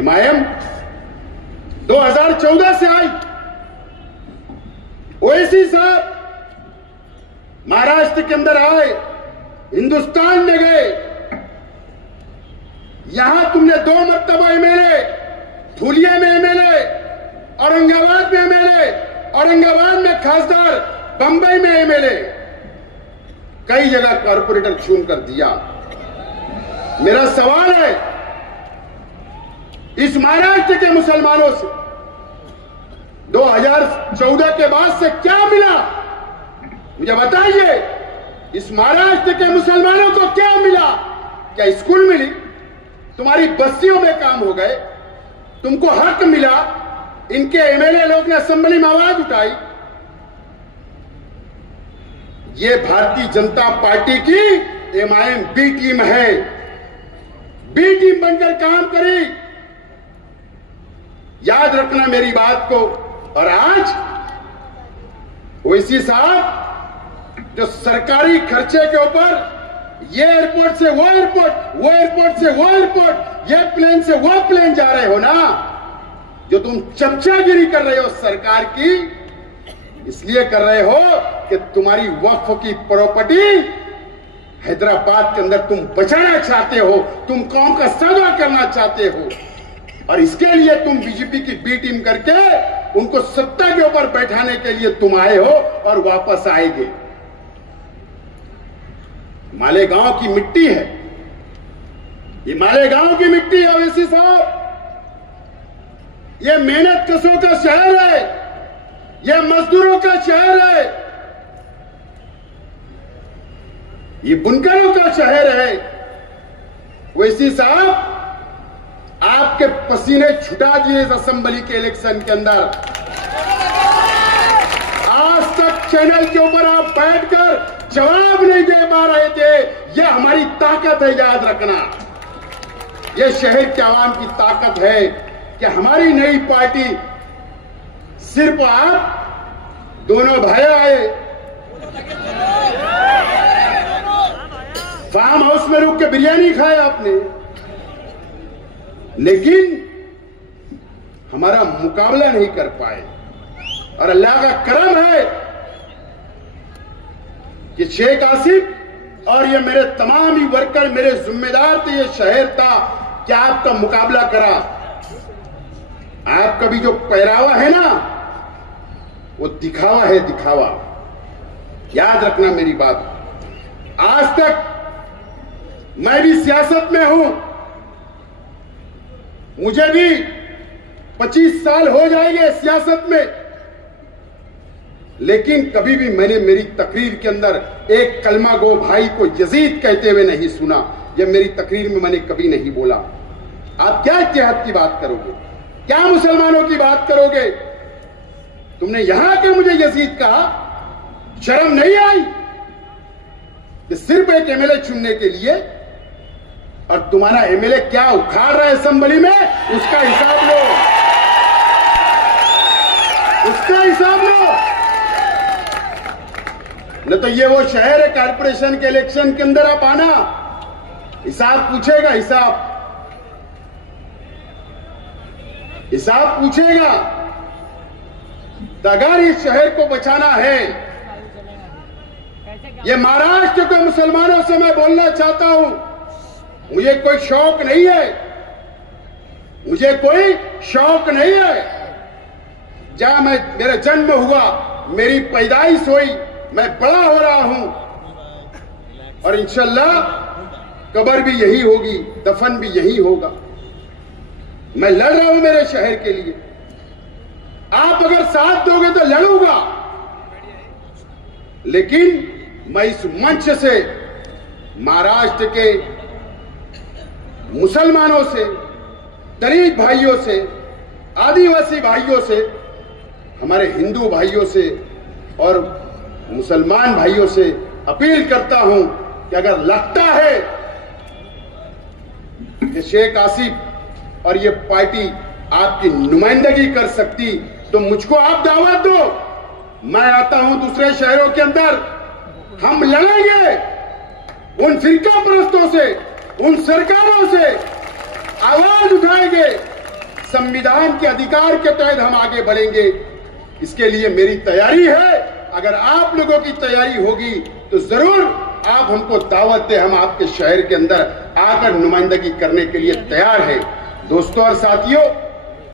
MIM 2014 से आई। ओवैसी साहब महाराष्ट्र के अंदर आए, हिंदुस्तान में गए, यहां तुमने 2 मरतबा MLA, धुलिया में MLA, औरंगाबाद में MLA, औरंगाबाद में खासदार, बंबई में MLA, कई जगह कॉर्पोरेटर चुन कर दिया। मेरा सवाल है इस महाराष्ट्र के मुसलमानों से 2014 के बाद से क्या मिला? मुझे बताइए, इस महाराष्ट्र के मुसलमानों को क्या मिला? क्या स्कूल मिली? तुम्हारी बस्तियों में काम हो गए? तुमको हक मिला? इनके MLA लोग ने असेंबली में आवाज उठाई। ये भारतीय जनता पार्टी की MIM बी टीम है, बी टीम बनकर काम करी। याद रखना मेरी बात को। और आज ओवैसी साहब जो सरकारी खर्चे के ऊपर ये एयरपोर्ट से वो एयरपोर्ट, वो एयरपोर्ट से वो एयरपोर्ट, ये प्लेन से वो प्लेन जा रहे हो ना, जो तुम चमचागिरी कर रहे हो सरकार की, इसलिए कर रहे हो कि तुम्हारी वक्फ की प्रॉपर्टी हैदराबाद के अंदर तुम बचाना चाहते हो, तुम कौम का सौदा करना चाहते हो, और इसके लिए तुम बीजेपी की बी टीम करके उनको सत्ता के ऊपर बैठाने के लिए तुम आए हो और वापस आएंगे। मालेगांव की मिट्टी है, ये मालेगांव की मिट्टी है ओवैसी साहब। ये मेहनत कशों का शहर है, ये मजदूरों का शहर है, ये बुनकरों का शहर है। ओवैसी साहब, आपके पसीने छुटा दिए इस असेंबली के इलेक्शन के अंदर। आज तक चैनल के ऊपर आप बैठकर जवाब नहीं दे पा रहे थे। यह हमारी ताकत है, याद रखना। यह शहर के आवाम की ताकत है कि हमारी नई पार्टी, सिर्फ आप दोनों भाई आए, फार्म हाउस में रुक के बिरयानी खाए आपने, लेकिन हमारा मुकाबला नहीं कर पाए। और अल्लाह का करम है कि शेख आसिफ और ये मेरे तमाम ही वर्कर, मेरे जिम्मेदार थे, ये शहर था कि आपका मुकाबला करा। आपका भी जो पहरावा है ना, वो दिखावा है, दिखावा। याद रखना मेरी बात। आज तक मैं भी सियासत में हूं, मुझे भी 25 साल हो जाएंगे सियासत में, लेकिन कभी भी मैंने मेरी तकरीर के अंदर एक कलमा गो भाई को यजीद कहते हुए नहीं सुना। यह मेरी तकरीर में मैंने कभी नहीं बोला। आप क्या इत्तेहाद की बात करोगे? क्या मुसलमानों की बात करोगे? तुमने यहां के मुझे यजीद कहा, शर्म नहीं आई कि सिर्फ एक MLA चुनने के लिए? और तुम्हारा MLA क्या उखाड़ रहा है असेंबली में, उसका हिसाब लो, उसका हिसाब लो। न तो ये वो शहर है कारपोरेशन के इलेक्शन के अंदर आप आना, हिसाब पूछेगा, हिसाब पूछेगा। तो अगर इस शहर को बचाना है, ये महाराष्ट्र के मुसलमानों से मैं बोलना चाहता हूं, मुझे कोई शौक नहीं है, मुझे कोई शौक नहीं है। जहां मेरा जन्म हुआ, मेरी पैदाइश हुई, मैं बड़ा हो रहा हूं, और इंशाल्लाह कब्र भी यही होगी, दफन भी यही होगा। मैं लड़ रहा हूं मेरे शहर के लिए। आप अगर साथ दोगे तो लड़ूंगा, लेकिन मैं इस मंच से महाराष्ट्र के मुसलमानों से, दलित भाइयों से, आदिवासी भाइयों से, हमारे हिंदू भाइयों से और मुसलमान भाइयों से अपील करता हूं कि अगर लगता है कि शेख आसिफ और ये पार्टी आपकी नुमाइंदगी कर सकती, तो मुझको आप दावत दो, मैं आता हूं दूसरे शहरों के अंदर, हम लड़ेंगे उन फिरका परस्तों से, उन सरकारों से आवाज उठाएंगे, संविधान के अधिकार के तहत हम आगे बढ़ेंगे। इसके लिए मेरी तैयारी है। अगर आप लोगों की तैयारी होगी तो जरूर आप हमको दावत दे, हम आपके शहर के अंदर आकर नुमाइंदगी करने के लिए तैयार हैं। दोस्तों और साथियों,